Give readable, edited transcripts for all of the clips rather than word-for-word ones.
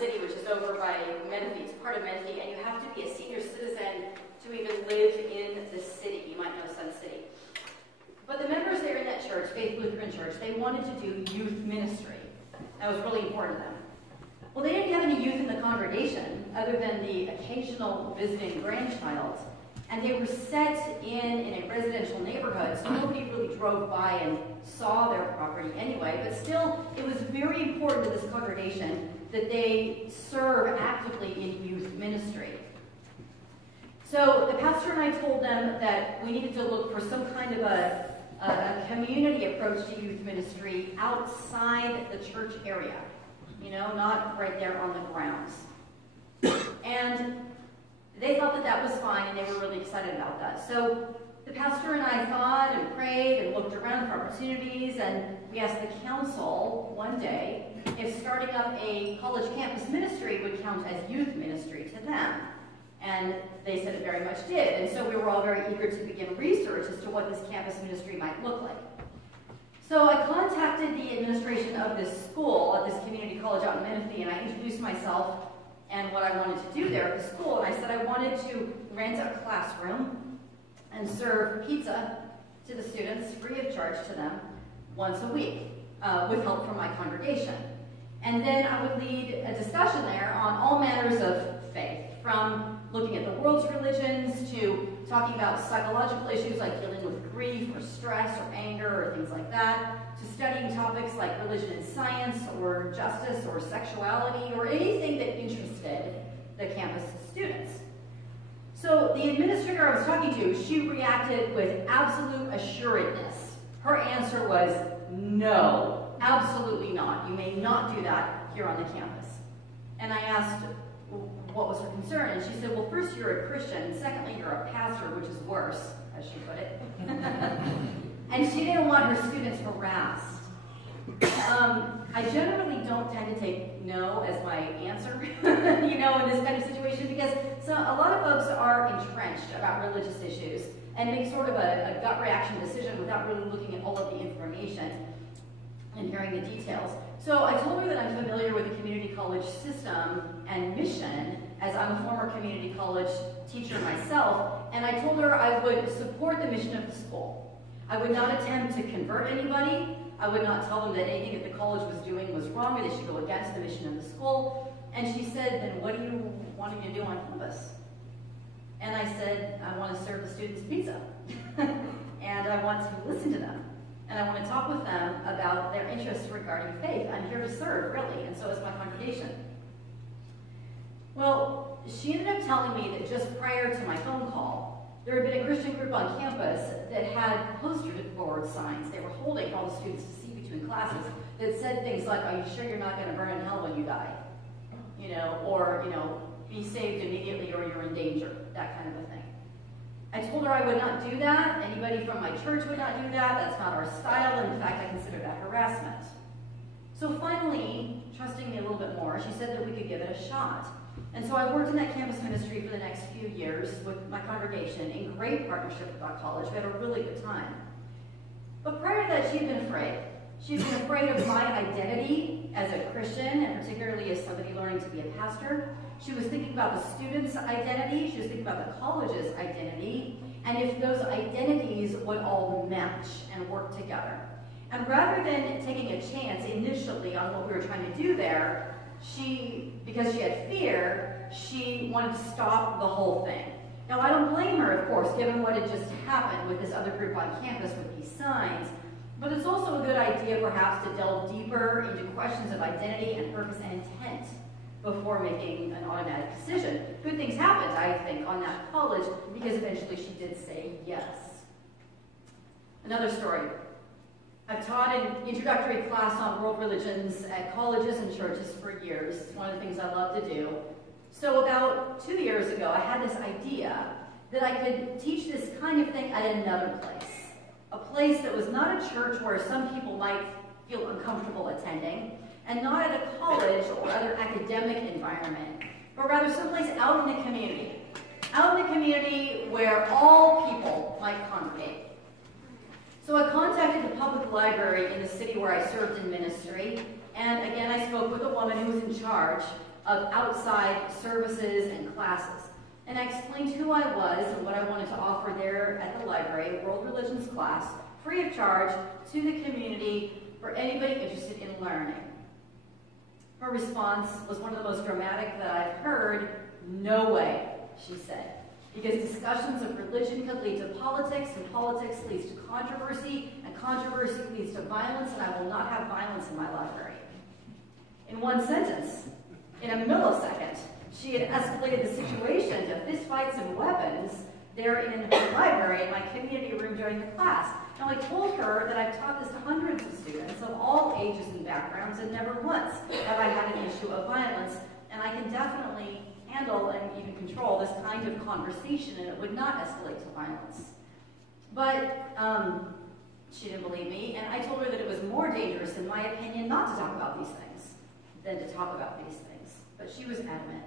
City, which is over by Menifee. It's part of Menifee, and you have to be a senior citizen to even live in the city. You might know Sun City. But the members there in that church, Faith Lutheran Church, they wanted to do youth ministry. That was really important to them. Well, they didn't have any youth in the congregation other than the occasional visiting grandchild. And they were set in a residential neighborhood, so nobody really drove by and saw their property anyway. But still, it was very important to this congregation that they serve actively in youth ministry. So the pastor and I told them that we needed to look for some kind of a community approach to youth ministry outside the church area, you know, not right there on the grounds. And they thought that that was fine, and they were really excited about that. So the pastor and I thought and prayed and looked around for opportunities, and we asked the council one day if starting up a college campus ministry would count as youth ministry to them. And they said it very much did. And so we were all very eager to begin research as to what this campus ministry might look like. So I contacted the administration of this school, at this community college out in Menifee, and I introduced myself and what I wanted to do there at the school. And I said I wanted to rent a classroom and serve pizza to the students free of charge to them once a week with help from my congregation. And then I would lead a discussion there on all matters of faith, from looking at the world's religions to talking about psychological issues like dealing with grief or stress or anger or things like that, to studying topics like religion and science or justice or sexuality or anything that interested the campus students. So the administrator I was talking to, she reacted with absolute assuredness. Her answer was, no, absolutely not. You may not do that here on the campus. And I asked what was her concern, and she said, well, first, you're a Christian, and secondly, you're a pastor, which is worse, as she put it. And she didn't want her students harassed. I generally don't tend to take no as my answer, you know, in this kind of situation, because a lot of folks are entrenched about religious issues and make sort of a gut reaction decision without really looking at all of the information and hearing the details. So I told her that I'm familiar with the community college system and mission, as I'm a former community college teacher myself, and I told her I would support the mission of the school. I would not attempt to convert anybody. I would not tell them that anything that the college was doing was wrong or they should go against the mission of the school. And she said, then what do you want me to do on campus? And I said, I want to serve the students pizza. And I want to listen to them. And I want to talk with them about their interests regarding faith. I'm here to serve, really, and so is my congregation. Well, she ended up telling me that just prior to my phone call, there had been a Christian group on campus that had poster board signs they were holding for all the students to see between classes that said things like, are you sure you're not going to burn in hell when you die? You know, or, you know, be saved immediately or you're in danger, that kind of a thing. I told her I would not do that. Anybody from my church would not do that. That's not our style, and in fact, I consider that harassment. So finally, trusting me a little bit more, she said that we could give it a shot. And so I worked in that campus ministry for the next few years with my congregation in great partnership with our college. We had a really good time. But prior to that, she'd been afraid. She'd been afraid of my identity as a Christian, and particularly as somebody learning to be a pastor. She was thinking about the student's identity. She was thinking about the college's identity, and if those identities would all match and work together. And rather than taking a chance initially on what we were trying to do there, because she had fear, she wanted to stop the whole thing. Now, I don't blame her, of course, given what had just happened with this other group on campus with these signs, but it's also a good idea, perhaps, to delve deeper into questions of identity and purpose and intent before making an automatic decision. Good things happened, I think, on that college, because eventually she did say yes. Another story. I've taught an introductory class on world religions at colleges and churches for years. It's one of the things I love to do. So about 2 years ago, I had this idea that I could teach this kind of thing at another place. A place that was not a church where some people might feel uncomfortable attending, and not at a college or other academic environment, but rather someplace out in the community. Out in the community where all people might congregate. So I contacted the public library in the city where I served in ministry, and again I spoke with a woman who was in charge, of outside services and classes. And I explained who I was and what I wanted to offer there at the library, a world religions class, free of charge to the community for anybody interested in learning. Her response was one of the most dramatic that I've heard. "No way," she said, "because discussions of religion could lead to politics, and politics leads to controversy, and controversy leads to violence, and I will not have violence in my library." In one sentence, in a millisecond, she had escalated the situation to fistfights and weapons there in her library in my community room during the class. Now, I told her that I've taught this to hundreds of students of all ages and backgrounds, and never once have I had an issue of violence, and I can definitely handle and even control this kind of conversation, and it would not escalate to violence. But she didn't believe me, and I told her that it was more dangerous, in my opinion, not to talk about these things than to talk about these things. But she was adamant.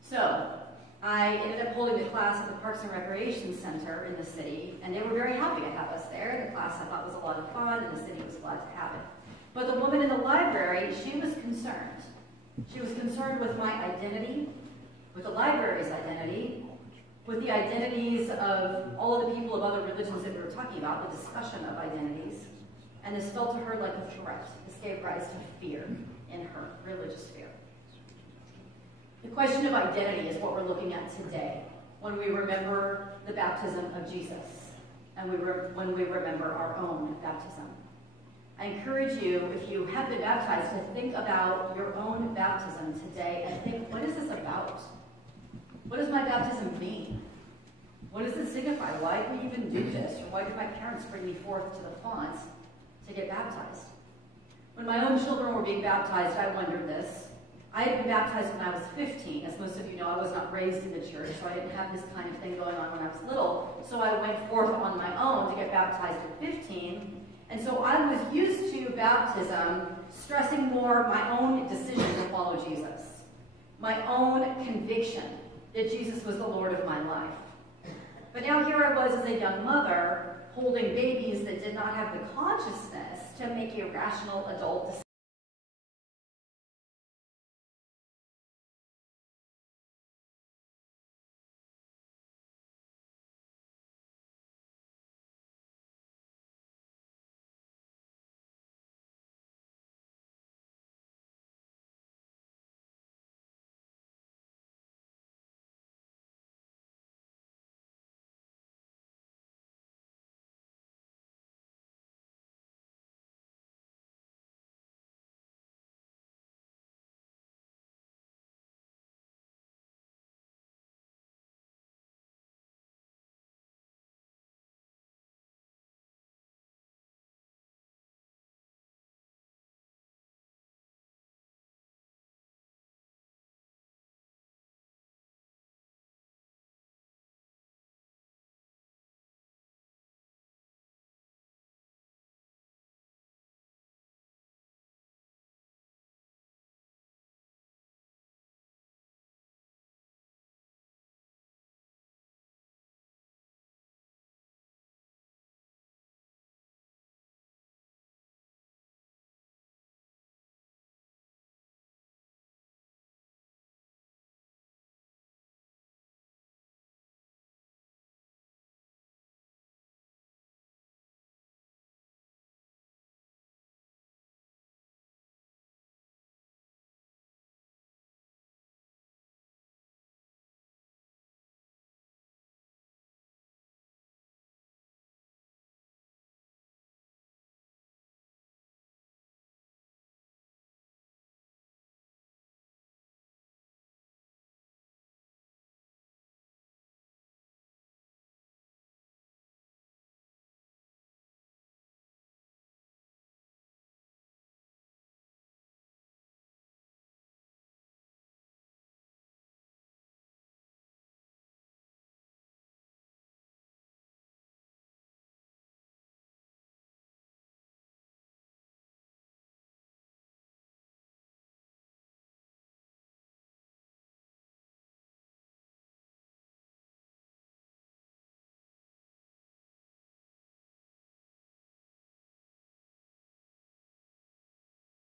So I ended up holding the class at the Parks and Recreation Center in the city, and they were very happy to have us there. The class I thought was a lot of fun, and the city was glad to have it. But the woman in the library, she was concerned. She was concerned with my identity, with the library's identity, with the identities of all of the people of other religions that we were talking about, the discussion of identities. And this felt to her like a threat. This gave rise to fear in her, religious fear. The question of identity is what we're looking at today when we remember the baptism of Jesus and when we remember our own baptism. I encourage you, if you have been baptized, to think about your own baptism today and think, what is this about? What does my baptism mean? What does it signify? Why did we even do this? Or why did my parents bring me forth to the font to get baptized? When my own children were being baptized, I wondered this. I had been baptized when I was 15. As most of you know, I was not raised in the church, so I didn't have this kind of thing going on when I was little. So I went forth on my own to get baptized at 15. And so I was used to baptism stressing more my own decision to follow Jesus, my own conviction that Jesus was the Lord of my life. But now here I was as a young mother holding babies that did not have the consciousness to make a rational adult